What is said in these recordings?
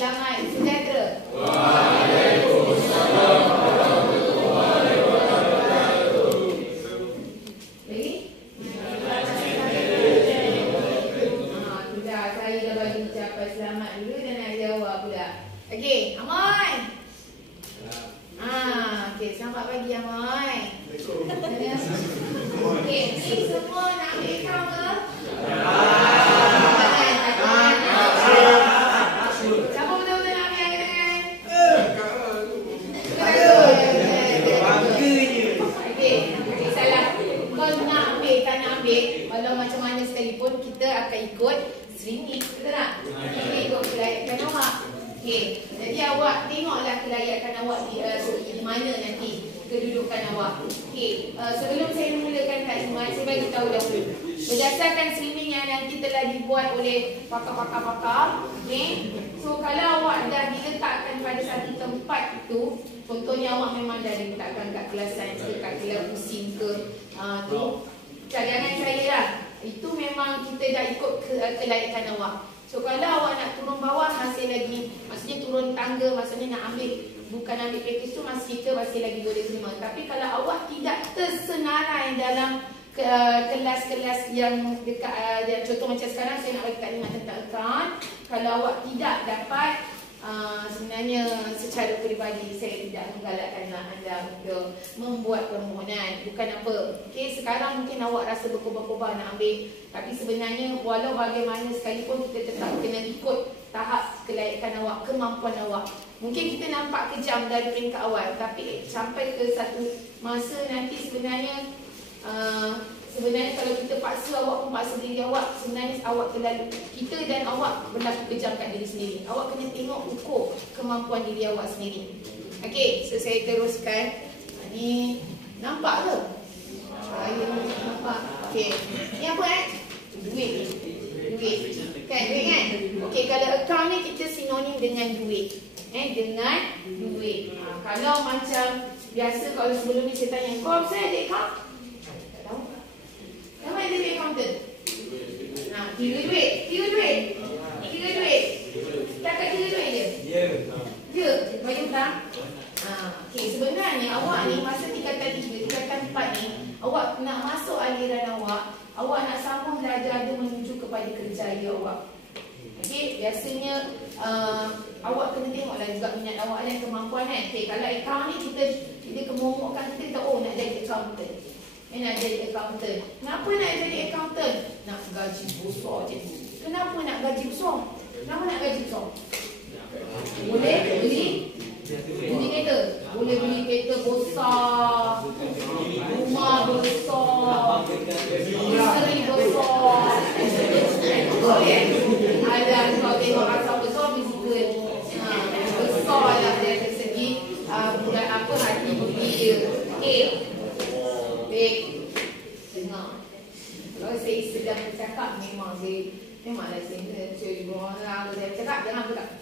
selamat sejahtera. Waalaikumsalam warahmatullahi wabarakatuh. Lagi? Sudah, saya dah bagi ucapan selamat dulu dan nak jawab pula. Okey, Amoy. Okey, selamat pagi Amoy. Okey, ni semua nak ambil account ke? Siapa betul-betul nak ambil account? Okey, salah. Kau nak ambil, tak nak ambil, walau macam mana sekalipun kita akan ikut streaming, betul tak? Kita ikut kelayakan awak. Okey, jadi awak tengoklah kelayakan awak di mana nanti kedudukan awak. Okey, sebelum saya memulakan taklimat, saya bagi tahu dahulu. Berdasarkan streaming yang nanti telah dibuat oleh pakar-pakar, okey. So kalau awak dah diletakkan pada satu tempat itu, contohnya awak memang dah diletakkan kat kelas sains ke, kat kelas pusing ke, tu cadangan saya lah. Itu memang kita dah ikut kelayakan awak. So kalau awak nak turun bawah masih lagi, maksudnya turun tangga, maksudnya nak ambil, bukan ambil praktis tu, kita masih lagi boleh terima. Tapi kalau awak tidak tersenarai dalam kelas-kelas yang dekat, contoh macam sekarang saya nak bagi taklimat tentang account, kalau awak tidak dapat, sebenarnya secara peribadi saya tidak menggalakkanlah anda untuk membuat permohonan. Bukan apa, okay, sekarang mungkin awak rasa berkobar-kobar nak ambil, tapi sebenarnya walau bagaimana sekalipun kita tetap kena ikut tahap kelayakan awak, kemampuan awak. Mungkin kita nampak kejam dari peringkat awal, tapi sampai ke satu masa nanti sebenarnya kalau kita paksa awak pun paksa diri awak, sebenarnya awak terlalu, kita dan awak berlaku kejam kat diri sendiri. Awak kena tengok ukur kemampuan diri awak sendiri. Okey, so saya teruskan. Ni nampak ke? Saya nampak. Okey. Ni apa Duit. Kan duit kan? Okey, kalau account ni kita sinonim dengan duit. Dengan duit. Kalau macam biasa, kalau sebelum ni saya tanya, kau saya ada account? Nama dia duit accountant. Tiga duit. Setakat tiga duit je. Ya, bayar hutang. Okey, sebenarnya awak ni masa tingkatan 3, tingkatan 4 ni, awak nak masuk aliran awak nak sambung belajar dia menuju kepada kerjaya awak. Okey, biasanya awak kena tengoklah juga minat awak dan kemampuan kan. Okey, kalau account ni kita kemomokkan, kita kata nak jadi accountant. Nak jadi accountant. Kenapa nak jadi accountant? Nak gaji besar je. Kenapa nak gaji besar? Kenapa nak gaji besar? Boleh beli kereta. Boleh beli kereta besar, rumah besar, isteri besar. Boleh. Ada kau tengok rasa besar fizikal. Besar lah dari segi bukan apa, hati budi dia. Okey. Baik, dengar. Kalau saya sedang bercakap, memanglah saya curi orang. Saya cakap, jangan bercakap.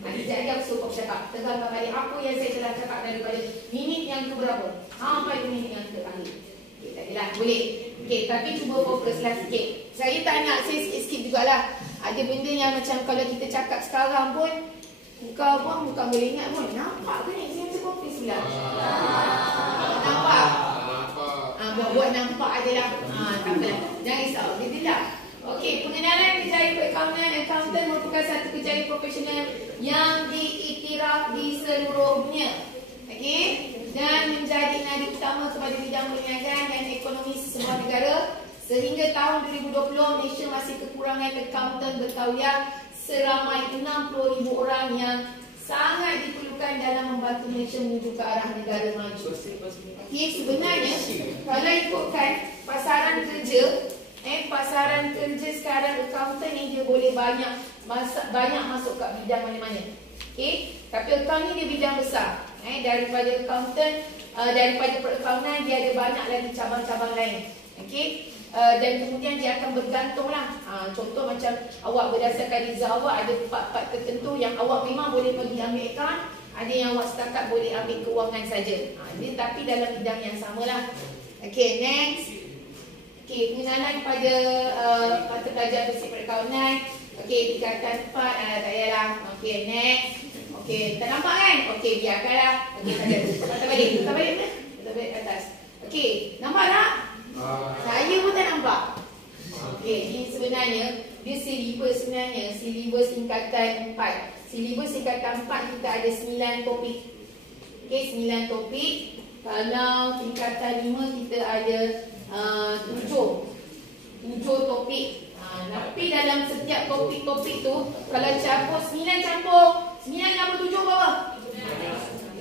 Nanti jadi aku suruh bercakap. Tegakkan balik apa yang saya telah cakap daripada minit yang keberapa sampai ke minit yang terakhir. Okey, tak adalah, boleh. Okey, tapi cuba fokuslah sikit. Saya tak nak, saya skip jugalah. Ada benda yang macam kalau kita cakap sekarang pun, kau pun bukan boleh ingat pun. Nampak ke ni? Saya macam fokus pula. Nampak? Buat nampak adalah tak apalah. Jangan risau. Jadi lah. Okey, pengenalan kerjaya accountant merupakan satu kerjaya profesional yang diiktiraf di seluruh dunia. Okey, dan menjadi nadi utama kepada bidang perniagaan dan ekonomi sebuah negara. Sehingga tahun 2020, Malaysia masih kekurangan accountant bertauliah seramai 60,000 orang yang sangat diperlukan dalam membantu Malaysia menuju ke arah negara maju. Okey, sebenarnya kalau ikutkan pasaran kerja, pasaran kerja sekarang accountant ni dia boleh banyak masuk kat bidang mana-mana. Okey, tapi account ni dia bidang besar. Daripada accountant, daripada perakaunan dia ada banyak lagi cabang-cabang lain. Okey. Dan kemudian dia akan bergantung lah. Contoh macam awak berdasarkan rizal awak ada part-part tertentu yang awak memang boleh pergi ambil account, ada yang awak setakat boleh ambil kewangan saja. Tapi dalam bidang yang samalah. Okay, next. Okay, pengenalan pada mata pelajaran basic perakaunan. Okey, tingkatan 4 tak payahlah. Okey, next. Okey, tak nampak kan? Okey, biarkanlah. Okey, tak ada. Patah balik. Patah balik mana? Patah balik atas. Okey, nampak tak? Saya pun tak nampak. Okey, ini sebenarnya dia silibus sebenarnya. Silibus tingkatan 4. Silibus tingkatan 4 kita ada 9 topik. Okey, 9 topik. Kalau tingkatan 5 kita ada 7 topik. Tapi dalam setiap topik-topik tu, kalau campur 9 campur 9 campur 7 berapa?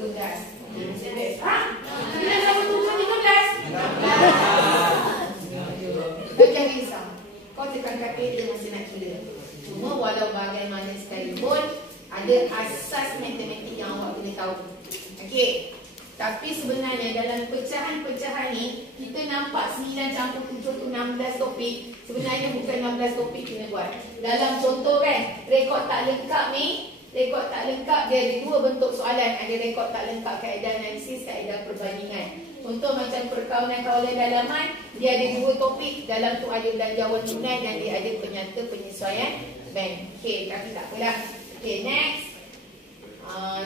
13. Ha? 9 campur 7 13? Jangan risau. Kau tekan kaki dia masih nak kira. Cuma walau bagaimana sekalipun, ada asas matematik yang awak kena tahu. Okey. Tapi sebenarnya dalam pecahan-pecahan ni, kita nampak 9 campur 7 tu 16 topik. Sebenarnya bukan 16 topik kena buat. Dalam contoh kan, rekod tak lengkap ni, rekod tak lengkap dia ada dua bentuk soalan. Ada rekod tak lengkap kaedah analisis, kaedah perbandingan. Contoh macam perkawanan kawalan dalaman, dia ada 2 topik. Dalam tu ada belanjawan tunai dan dia ada penyata penyesuaian bank. Okey, tapi tak apalah. Okey, next.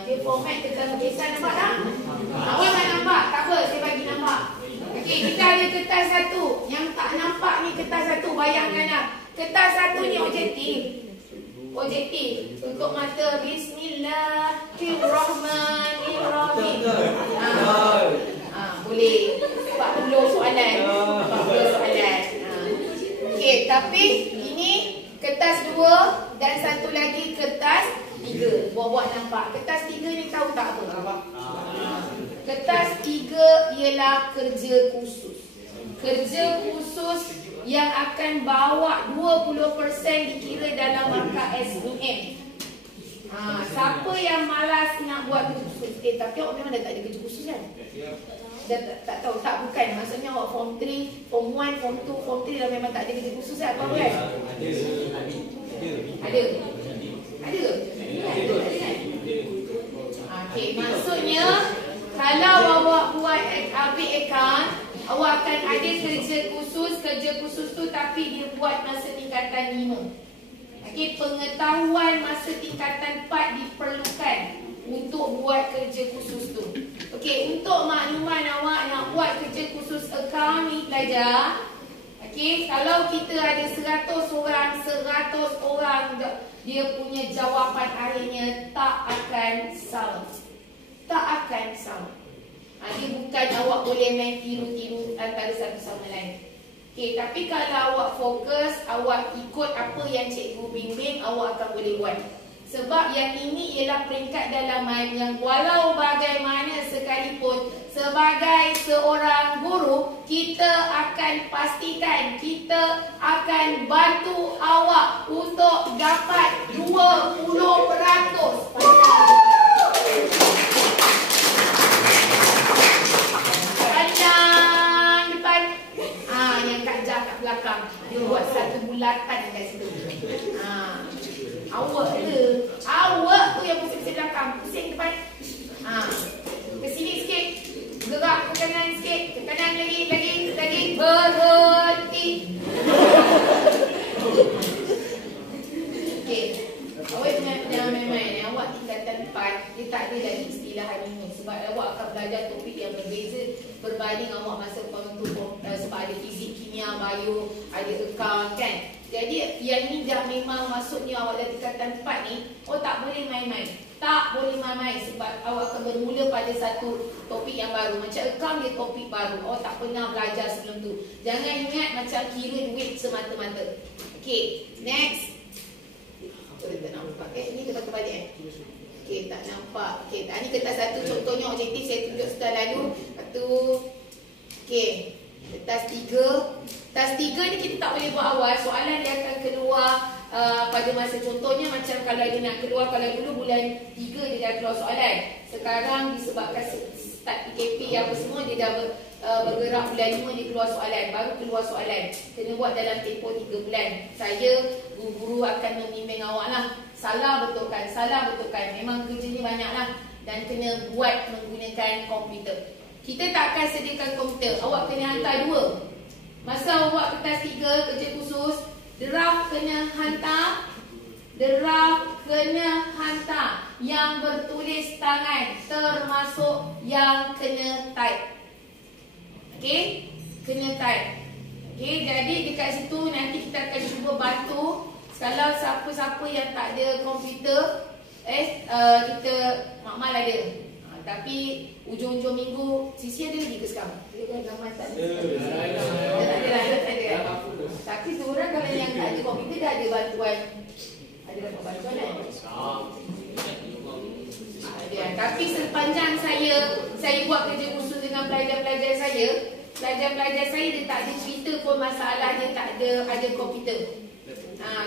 Dia format tentang tulisan, nampak tak? Awak tak nampak? Tak apa, saya bagi nampak. Okey, kita ada kertas satu. Yang tak nampak ni kertas satu, bayangkanlah. Kertas satu ni objektif. Objektif untuk mata Bismillahirrahmanirrahim. Boleh 40 soalan. 40 soalan. Okey, tapi ini kertas 2 dan satu lagi kertas 3. Buat-buat nampak. Kertas 3 ni tahu tak apa? Kertas 3 ialah kerja khusus. Kerja khusus yang akan bawa 20% dikira dalam markah SPM. Siapa yang malas nak buat kerja khusus? Tapi awak memang dah tak ada kerja khusus kan? Dah tak tahu, tak bukan. Maksudnya awak form 3, form 1, form 2, form 3 dah memang tak ada kerja khusus kan? Apa kan? Ada. Ada ke? Okey, maksudnya kalau awak buat ambil account, awak akan ada kerja khusus tu tapi dia buat masa tingkatan 5. Okey, pengetahuan masa tingkatan 4 diperlukan untuk buat kerja khusus tu. Okey, untuk makluman awak nak buat kerja khusus account ni pelajar. Okey, kalau kita ada 100 orang dia punya jawapan akhirnya tak akan sama. Tak akan sama. Dia bukan awak boleh main tiru-tiru antara satu sama lain. Okey, tapi kalau awak fokus, awak ikut apa yang cikgu bimbing, awak akan boleh buat. Sebab yang ini ialah peringkat dalaman yang walau bagaimana sekalipun sebagai seorang guru, kita akan pastikan, kita akan bantu awak untuk dapat 20%. Panjang depan. Yang kat belakang. Dia buat satu bulatan kat situ. Awak tu yang pusing belakang, pusing depan. Ke sini sikit. Gerak ke kanan sikit. Ke kanan lagi. Berhenti. Okey. Awak jangan main-main. Awak tingkatan 4, dia tak ada lagi istilah honeymoon. Sebab awak akan belajar topik yang berbeza berbanding awak masa form 2, sebab ada fizik, kimia, bio, ada account kan. Jadi yang ni dah memang maksudnya awak dah tingkatan 4 ni, tak boleh main-main. Tak boleh main-main sebab awak akan bermula pada satu topik yang baru. Macam account dia topik baru. Awak tak pernah belajar sebelum tu. Jangan ingat macam kira duit semata-mata. Okey, next. Boleh tak nampak? Ni kita terbalik Okey, tak nampak. Okey, ni kertas satu contohnya objektif saya tunjuk setelah lalu. Satu. Okey, kertas 3. Kertas 3 ni kita tak boleh buat awal. Soalan dia akan keluar pada masa contohnya macam kalau dia nak keluar, kalau dulu bulan 3 dia dah keluar soalan. Sekarang disebabkan start PKP apa semua, dia dah bergerak bulan 5 dia keluar soalan. Baru keluar soalan. Kena buat dalam tempoh 3 bulan. Saya, guru-guru akan membimbing awak lah. Salah betulkan. Memang kerjanya banyak lah. Dan kena buat menggunakan komputer. Kita tak akan sediakan komputer. Awak kena hantar 2. Masa awak kertas 3 kerja khusus, draft kena hantar Draft kena hantar yang bertulis tangan termasuk yang kena type. Okey, kena type. Okey, jadi dekat situ nanti kita akan cuba bantu kalau siapa-siapa yang tak ada komputer, kita makmal ada. Tapi ujung-ujung minggu sisi ada lagi ke sekarang? Gambar tak ada. Tak ada. Tapi tu orang kalau yang tak ada komputer dah ada bantuan. Ada dapat bantuan kan? Ada. Tapi sepanjang saya buat kerja khusus dengan pelajar-pelajar saya, pelajar-pelajar saya dia tak ada cerita pun masalah dia tak ada komputer.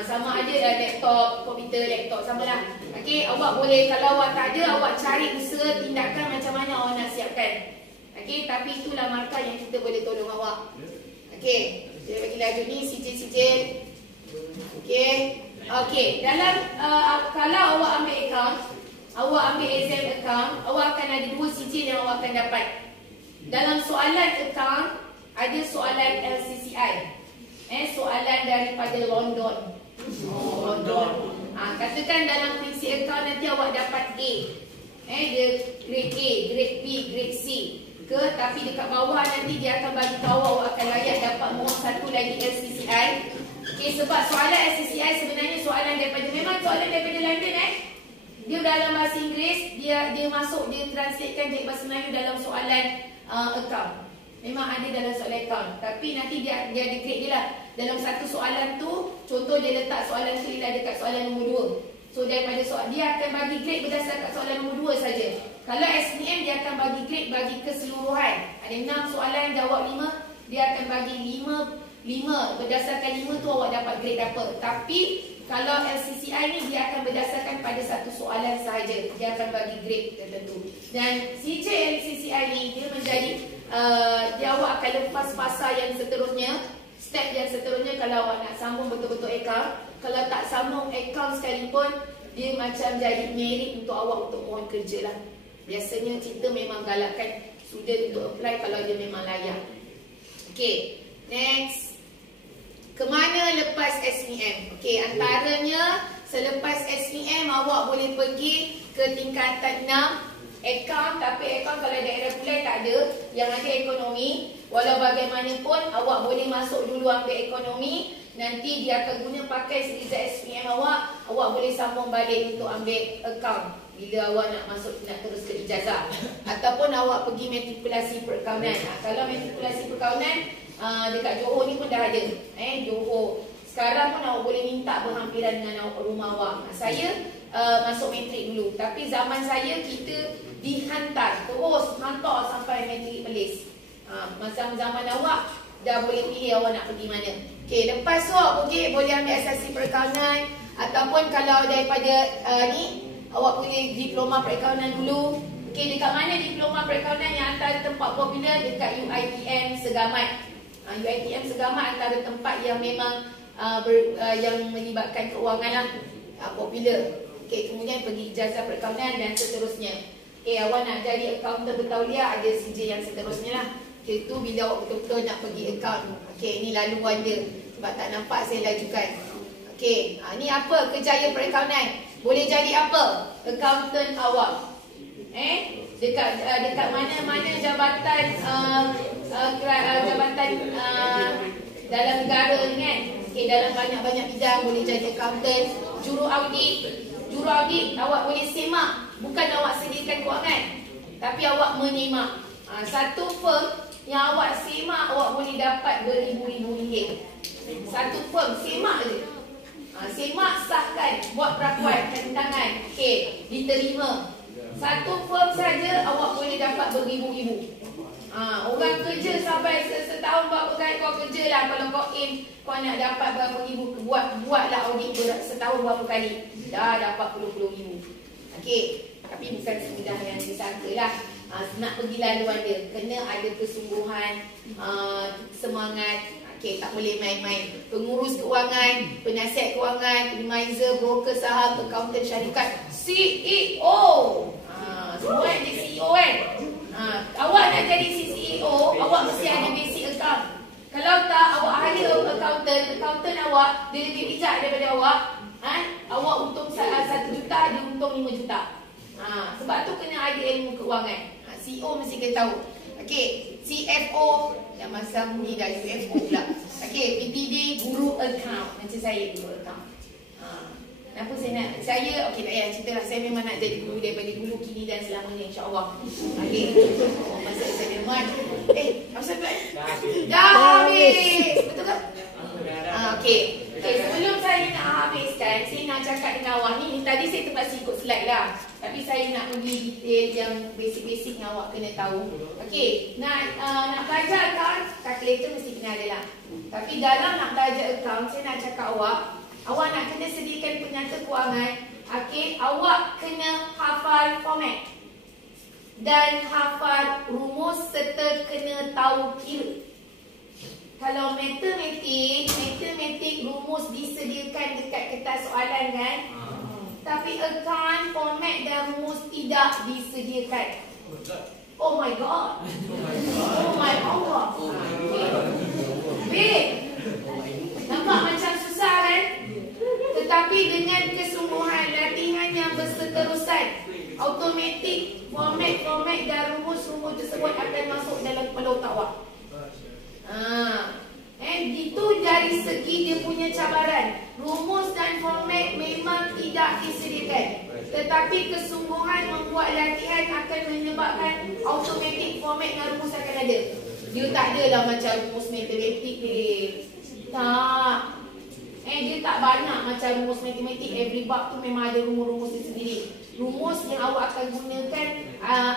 Sama ada laptop, komputer, laptop, sama lah. Okey, awak boleh, kalau awak tak ada, awak cari usaha tindakan macam mana awak nak siapkan. Okey, tapi itulah markah yang kita boleh tolong awak. Okey, saya bagi laju ni sijil-sijil. Okey. Okey, dalam kalau awak ambil account, awak ambil exam account, awak akan ada 2 sijil yang awak akan dapat. Dalam soalan account ada soalan LCCI. Soalan daripada London. London. Katakan dalam fiksi account nanti awak dapat A. Dia grade A, grade B, grade C. Tapi dekat bawah nanti dia akan bagi tahu awak akan layak dapat more satu lagi LCCI. Okey, sebab soalan LCCI sebenarnya soalan daripada, memang soalan daripada London dia dalam bahasa Inggeris, dia masuk, dia translatekan jadi bahasa Melayu dalam soalan account. Memang ada dalam soalan account. Tapi nanti dia ada grade dia lah. Dalam satu soalan tu, contoh dia letak soalan tu dia dekat soalan nombor 2. So daripada soalan, dia akan bagi grade berdasarkan soalan nombor 2 saja. Kalau SPM dia akan bagi grade bagi keseluruhan. Ada 6 soalan, jawab 5, dia akan bagi 5. Berdasarkan 5 tu awak dapat grade apa. Tapi kalau LCCI ni dia akan berdasarkan pada satu soalan sahaja. Dia akan bagi grade tertentu. Dan CJ LCCI ni dia menjadi dia awak akan lepas fasa yang seterusnya. Step yang seterusnya kalau awak nak sambung betul-betul account. Kalau tak sambung account sekalipun, dia macam jadi merit untuk awak untuk mohon kerja lah. Biasanya kita memang galakkan student untuk apply kalau dia memang layak. Okay, next. Kemana lepas SPM? Okay, antaranya selepas SPM awak boleh pergi ke tingkatan 6 account. Tapi account kalau daerah Kulai tak ada, yang ada ekonomi. Walau bagaimanapun awak boleh masuk dulu ambil ekonomi. Nanti dia akan guna pakai serizat SPM awak. Awak boleh sambung balik untuk ambil account bila awak nak masuk, nak terus ke ijazah. Ataupun awak pergi matrikulasi perkaunan. Kalau matrikulasi perkaunan dekat Johor ni pun dah ada. Johor sekarang pun awak boleh minta berhampiran dengan rumah awak. Saya masuk matrik dulu. Tapi zaman saya kita dihantar, terus hantar sampai matrik Perlis. Masa zaman awak dah boleh pilih awak nak pergi mana. Okey, lepas tu awak boleh ambil asasi perkaunan. Ataupun kalau daripada ni awak boleh diploma perkaunan dulu. Okey, dekat mana diploma perkaunan yang antara tempat popular? Dekat UiTM Segamat. UiTM Segamat antara tempat yang memang yang melibatkan keuangan lah, popular. Okey, kemudian pergi ijazah perkaunan dan seterusnya. Okey, awak nak jadi accountant bertauliah, ada sijil yang seterusnya lah. Okey, tu bila awak betul-betul nak pergi account. Okey, ni laluan dia. Sebab tak nampak saya lajukan. Okey, ni apa kejayaan perakaunan? Boleh jadi apa? Accountant awak. Dekat mana-mana jabatan jabatan dalam negara ni kan. Okey, dalam banyak-banyak bidang boleh jadi accountant. Juru audit awak boleh semak. Bukan awak sediakan kewangan, tapi awak menyemak. Satu firm yang awak semak, awak boleh dapat beribu-ribu ringgit. Satu firm, semak je. Semak, sahkan, buat perakuan, tangan. Okey, diterima. Satu firm saja awak boleh dapat beribu-ribu. Orang kerja sampai setahun berapa kali kau kerja lah. Kalau kau aim kau nak dapat berapa ribu, buatlah audit setahun berapa kali, dah dapat puluh-puluh ribu. Okey, tapi bukan semudah yang disangka lah. Nak pergi laluan dia, kena ada kesungguhan, semangat. Okey, tak boleh main-main. Pengurus keuangan, penasihat keuangan, advisor, broker saham, accountant syarikat, CEO. Semua yang jadi CEO kan. Awak nak jadi CEO, awak mesti ada basic account. Kalau tak, awak hire accountant awak, dia lebih bijak daripada awak. Awak untung 1 juta, dia untung 5 juta. Sebab tu kena ada ilmu keuangan. CEO mesti kena tahu. Okey, CFO yang masa ni dah UFO pula. Okey, PTD guru account. Macam saya guru account. Kenapa saya okey, tak payah cerita lah. Saya memang nak jadi guru daripada dulu, kini dan selamanya, insya-Allah. Okey. Masa saya memang apa sebab? Dah habis. Betul ke? Okey. Sebelum saya nak habiskan, saya nak cakap dengan awak ni. Tadi saya terpaksa ikut slide lah. Tapi saya nak pergi detail yang basic-basic yang awak kena tahu. Okey, nak belajar account, calculator mesti kena ada lah. Tapi dalam nak belajar account, saya nak cakap awak nak kena sediakan penyata kewangan. Okey, awak kena hafal format dan hafal rumus serta kena tahu kira. Kalau matematik rumus disediakan dekat kertas soalan kan? Tapi account, format dan rumus tidak disediakan. Oh my God. Oh my Allah. Baik. Nampak macam susah kan? Tetapi dengan kesungguhan, latihan yang berseterusan, automatik format dan rumus-rumus tersebut akan masuk dalam kepala otak awak. Itu dari segi dia punya cabaran. Rumus dan format memang tidak disediakan, tetapi kesungguhan membuat latihan akan menyebabkan automatik format dan rumus akan ada. Dia tak adalah macam rumus matematik ni. Tak. Dia tak banyak macam rumus matematik. Every bab tu memang ada rumus-rumus dia sendiri. Rumus yang awak akan gunakan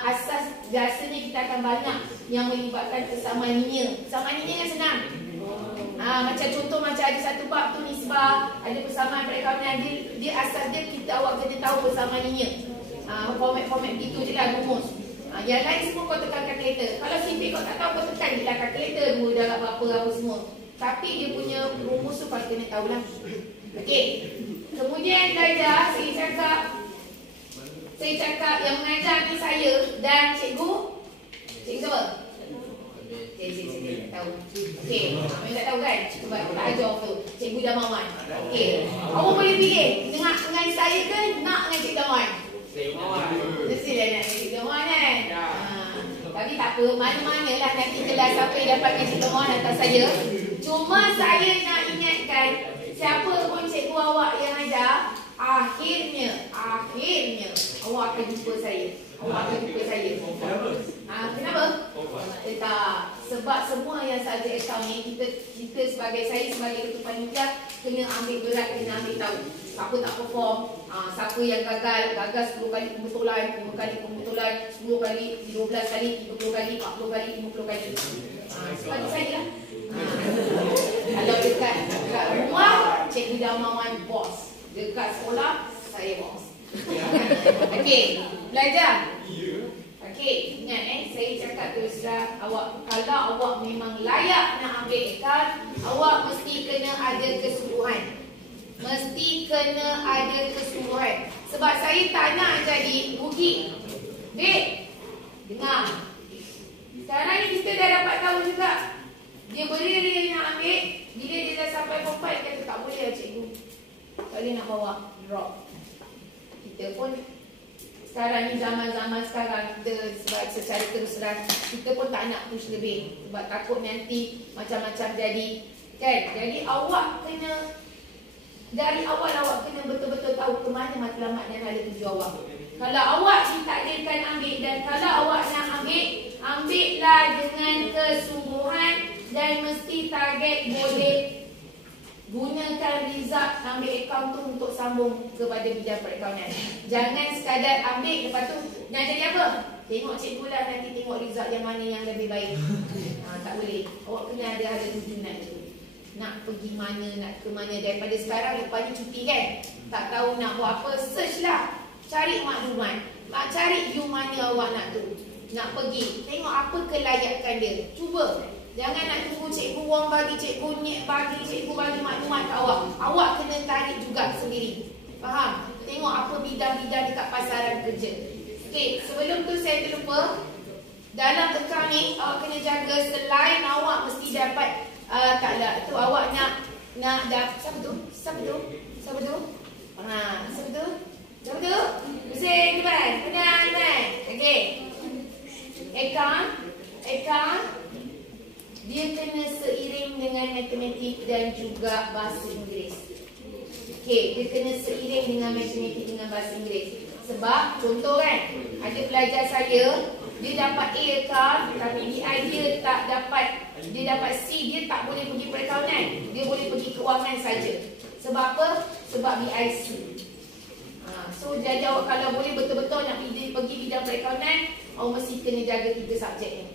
asas biasanya kita akan banyak yang melibatkan persamaan linear. Persamaan linear kan senang. Macam contoh macam ada satu bab tu nisbah, ada persamaan perakaunan, dia asas dia awak kena tahu persamaan linear. Format gitu je lah rumus. Yang lain semua kau tekan calculator. Kalau simple kau tak tahu, kau tekan je lah calculator, 2 darab berapa apa semua. Tapi dia punya rumus tu kau kena tahulah. Okey. Kemudian belajar, saya cakap yang mengajar ni saya dan cikgu. Cikgu siapa? Saya tak tahu. Okey, awak tak tahu kan? Sebab tak ajar tu. Cikgu Damawan. Okey. Awak boleh pilih dengan saya ke nak dengan Cikgu Damawan? Cikgu Damawan. Mestilah nak Cikgu Damawan kan? Tapi tak apa, mana-mana lah nanti kelas siapa yang dapat dengan Cikgu Damawan atas saya. Cuma saya nak ingatkan, siapa pun cikgu awak yang ajar, akhirnya awak akan jumpa saya. Kenapa? Tak. Sebab semua yang subjek account ni kita sebagai ketua panitia kena ambil berat, kena ambil tahu siapa tak perform, siapa yang gagal 10 kali pembetulan, 10 kali pembetulan, 10 kali, 12 kali, 30 kali, 40 kali, 50 kali. Seperti saya lah. Kalau dekat rumah, Cikgu Damawan bos. Dekat sekolah, saya bos. Okey, belajar. Okey, ingat saya cakap terus terang, kalau awak memang layak nak ambil account, awak mesti kena ada kesungguhan. Sebab saya tak nak jadi rugi. Dek, dengar. Sekarang ni kita dah dapat tahu juga. Dia beri nak ambil, bila dia dah sampai form 5, kata tak boleh lah cikgu. Tak boleh nak bawa drop. Kita pun sekarang ni zaman-zaman sekarang kita sebab secara terus terang kita pun tak nak push lebih sebab takut nanti macam-macam jadi kan. Jadi awak kena dari awal awak kena betul-betul tahu ke mana matlamat dan hala tuju awak. Kalau awak ditakdirkan ambil dan kalau awak nak ambillah dengan kesungguhan dan mesti target boleh gunakan result ambil akaun tu untuk sambung kepada bidang perakaunan. Jangan sekadar ambil lepas tu nak jadi apa? Tengok cikgu lah nanti tengok result yang mana yang lebih baik. Tak boleh. Awak kena ada tujuan nak pergi mana, nak ke mana. Daripada sekarang lepas ni cuti kan, tak tahu nak buat apa, search lah, cari maklumat, cari view mana awak nak pergi, tengok apa kelayakan dia, cuba. Jangan nak tunggu cikgu wang bagi, cikgu bagi maklumat kat awak. Awak kena tarik juga sendiri. Faham? Tengok apa bidang-bidang dekat pasaran kerja. Okey, sebelum tu saya terlupa. Dalam account ni awak kena jaga selain awak mesti dapat taklah tu awak nak siapa tu? Betul? Betul? Pusing depan. Penang depan. Okey. Account dia kena seiring dengan matematik dan juga bahasa Inggeris. Okey, dia kena seiring dengan matematik dengan bahasa Inggeris. Sebab contoh kan, ada pelajar saya dia dapat A account tapi BI dia tak dapat, dia dapat C, dia tak boleh pergi perakaunan. Dia boleh pergi kewangan saja. Sebab apa? Sebab BI C. So dia jawab kalau boleh betul-betul nak pergi bidang perakaunan, awak mesti kena jaga 3 subjek ni.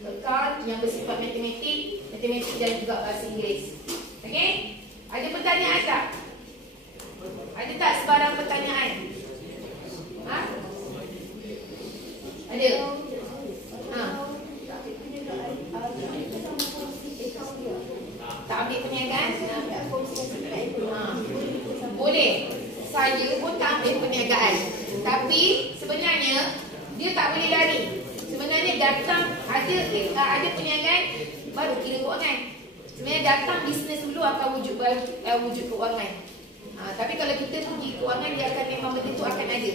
Account yang bersifat matematik dan juga bahasa Inggeris. Okey? Ada pertanyaan tak? Ada tak sebarang pertanyaan? Ada? Tak ambil perniagaan? Boleh. Saya pun tak ambil perniagaan. Tapi sebenarnya dia tak boleh lari. Sebenarnya datang ada perniagaan baru kira kewangan. Sebenarnya datang bisnes dulu akan wujud kewangan. Tapi kalau kita pergi kewangan, dia akan memang benda tu akan ada.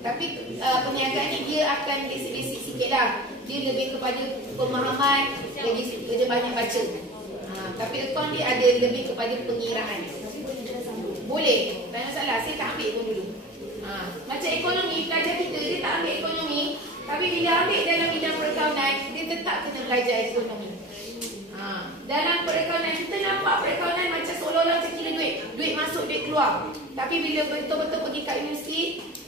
Tapi perniagaan ni dia akan basic-basic sikit lah. Dia lebih kepada pemahaman, dia banyak baca. Tapi account dia ada lebih kepada pengiraan. Boleh, tak ada masalah. Saya tak ambil pun dulu. Macam ekonomi, pelajar kita dia tak ambil ekonomi, tapi bila ambil dalam bidang perakaunan, dia tetap kena belajar ekonomi. Dalam perakaunan, kita nampak perakaunan macam seolah-olah macam kira duit masuk, duit keluar. Tapi bila betul-betul pergi kat universiti,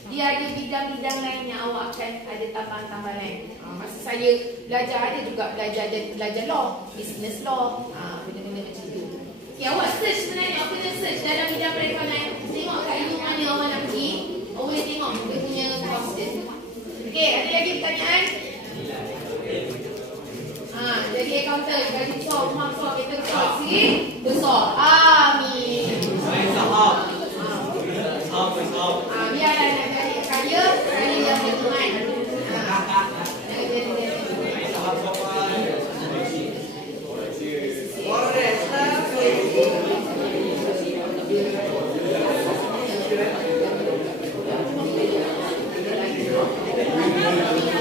dia ada bidang-bidang lain yang awak akan ada tambahan-tambahan. Masa saya belajar, ada juga belajar law, business law, benda-benda macam tu. Okay, awak search sebenarnya, awak kena search dalam bidang perakaunan. Tengok kat YouTube mana awak nak pergi, awak boleh tengok dia punya kampus. Okey, ada lagi pertanyaan? Jadi accountant, gaji besar, rumah besar, kereta besar, besar.